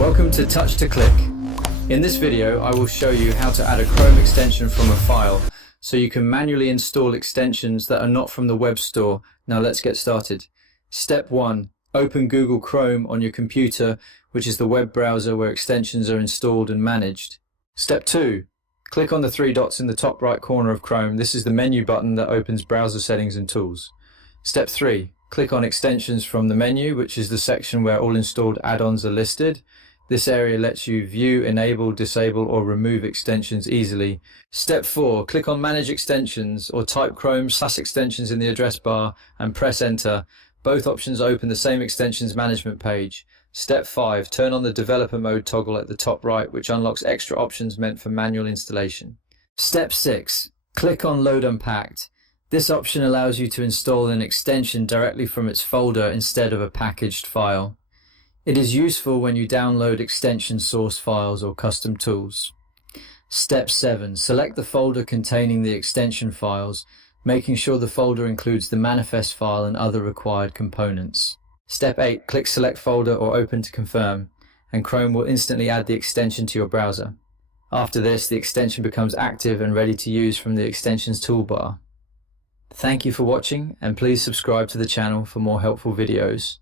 Welcome to Touch to Click. In this video, I will show you how to add a Chrome extension from a file so you can manually install extensions that are not from the web store. Now let's get started. Step 1. Open Google Chrome on your computer, which is the web browser where extensions are installed and managed. Step 2. Click on the three dots in the top right corner of Chrome. This is the menu button that opens browser settings and tools. Step 3. Click on Extensions from the menu, which is the section where all installed add-ons are listed. This area lets you view, enable, disable, or remove extensions easily. Step 4. Click on Manage Extensions or type Chrome/extensions in the address bar and press Enter. Both options open the same extensions management page. Step 5. Turn on the Developer Mode toggle at the top right, which unlocks extra options meant for manual installation. Step 6. Click on Load Unpacked. This option allows you to install an extension directly from its folder instead of a packaged file. It is useful when you download extension source files or custom tools. Step 7. Select the folder containing the extension files, making sure the folder includes the manifest file and other required components. Step 8. Click Select Folder or Open to confirm, and Chrome will instantly add the extension to your browser. After this, the extension becomes active and ready to use from the extensions toolbar. Thank you for watching, and please subscribe to the channel for more helpful videos.